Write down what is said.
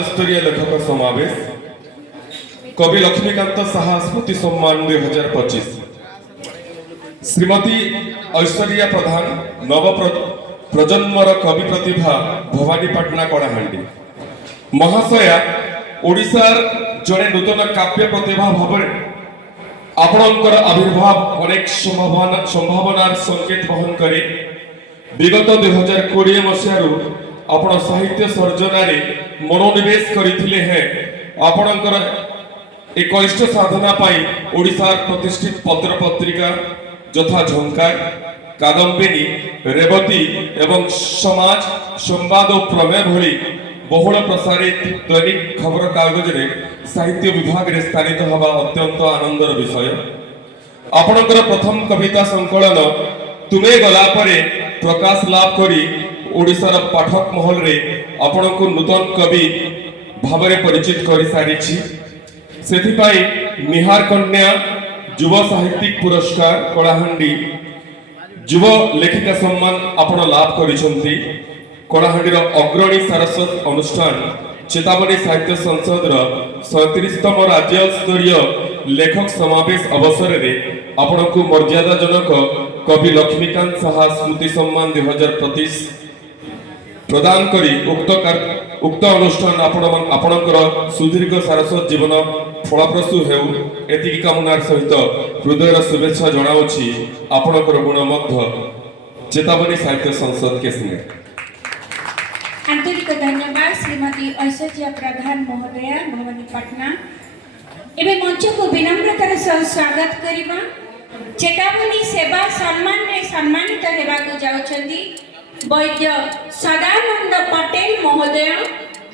स्तरीय लेखक समावेश कवि लक्ष्मीकांत साहा स्मृति सम्मान 2025 श्रीमती ऐश्वर्या प्रधान नव प्रजन्मर कवि प्रतिभा भवानीपाटना कलाहांडी महाशया ओडिशार जड़े नूतन काव्य प्रतिभा भाव आपणकर आविर्भाव अनेक संभावनार संकेत वहन करे विगत 2020 मसीहारू आपण साहित्य सर्जन मनोनिवेश करथिले हैं आपणकर एक इष्ट साधना पाई ओडिशार प्रतिष्ठित पत्र पत्रिका यथा झंकार कादम्बिनी रेवती एवं समाज संवाद और प्रमेय भली बहुल प्रसारित दैनिक खबर कागज रे साहित्य विभाग रे स्थानित हवा अत्यंत आनंदर विषय आपणकर प्रथम कविता संकलन तुमे गला परे प्रकाश लाभ करी ओडिशार पाठक महल रे आपण को नूतन कवि भावरे परिचित कर सारी सेथिपाई निहार कन्या युव साहित्यिक पुरस्कार कलाहांडी युव लेखिका सम्मान आपण लाभ करिसंती कलाहांडीर अग्रणी सारस्वत अनुष्ठान चेतावनी साहित्य संसद 37तम राज्य स्तरीय लेखक समावेश अवसर रे आपण को मर्यादाजनक कवि लक्ष्मीकांत साहा स्मृति सम्मान 2025 प्रदान करी उक्त अनुष्ठान आपणकर सुदीर्घ सारस्वत जीवन फलप्रसू हेउ एतिकी कामनार सहित हृदयर शुभेच्छा जनाऊँगी आपणकर गुणमग्ध चेतावनी साहित्य संसद के सिंह आंतरिक धन्यवाद श्रीमती ऐश्वर्या प्रधान महोदया भवानीपाटना एवं मंच को विनम्रतार सह स्वागत करिबा चेतावनी सेवा सम्मान रे सम्मानित हेबाकु जाउछंदी वैद्य सदानंद पटेल महोदय।